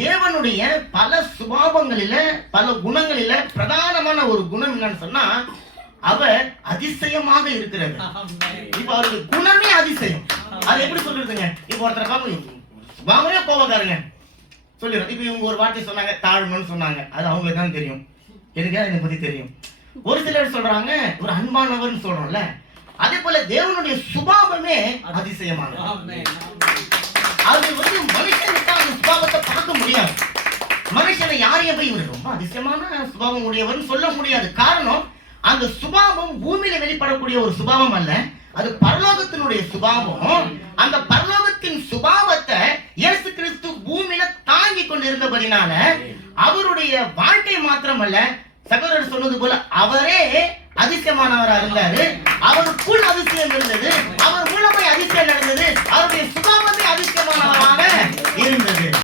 தேவனுடைய பல சுபாவங்களில பல குணங்களில பிரதானமான ஒரு குணம் என்னன்னு சொன்னா அவர் அதிசயமாக இருக்கிறது. இப்ப அவருக்கு குணமே அதிசயம். அது எப்படி சொல்றதுங்க? இப்ப ஒருத்தரை பார்க்க சுபாவமே கோபக்காரங்க சொல்லிடுறோம். இப்ப இவங்க ஒரு வார்த்தை சொன்னாங்க, தாழ்மைன்னு சொன்னாங்க, அது அவங்களுக்கு தான் தெரியும். எனக்கு என்னை பத்தி தெரியும். ஒரு சிலர் சொல்றாங்க ஒரு அன்பானவர்னு சொல்றோம்ல, அதே போல தேவனுடைய சுபாவமே அதிசயமானது. அது மனுஷனுக்கு அந்த சுபாவத்தை பார்க்க முடியாது. மனுஷனை யாரையும் போய் இவர் ரொம்ப அதிசயமான சுபாவம் உடையவர்னு சொல்ல முடியாது. காரணம், அந்த சுபாவம் பூமியில வெளிப்படக்கூடிய ஒரு சுபாவம் அல்ல, அது பரலோகத்தினுடைய சுபாவம். அந்த பரலோகத்தின் சுபாவத்தை இயேசு கிறிஸ்து பூமியில தாங்கி கொண்டு இருந்தபடினால அவருடைய வாழ்க்கை மாத்திரமல்ல, சகோதரர் சொன்னது போல அவரே அதிசயமானவரா இருந்தாரு. அவருக்குள் அதிசயம் இருந்தது, அவர் மூலமாய் அதிசயம் நடந்தது, அவருடைய சுபாவமே அதிசயமானவராக இருந்தது.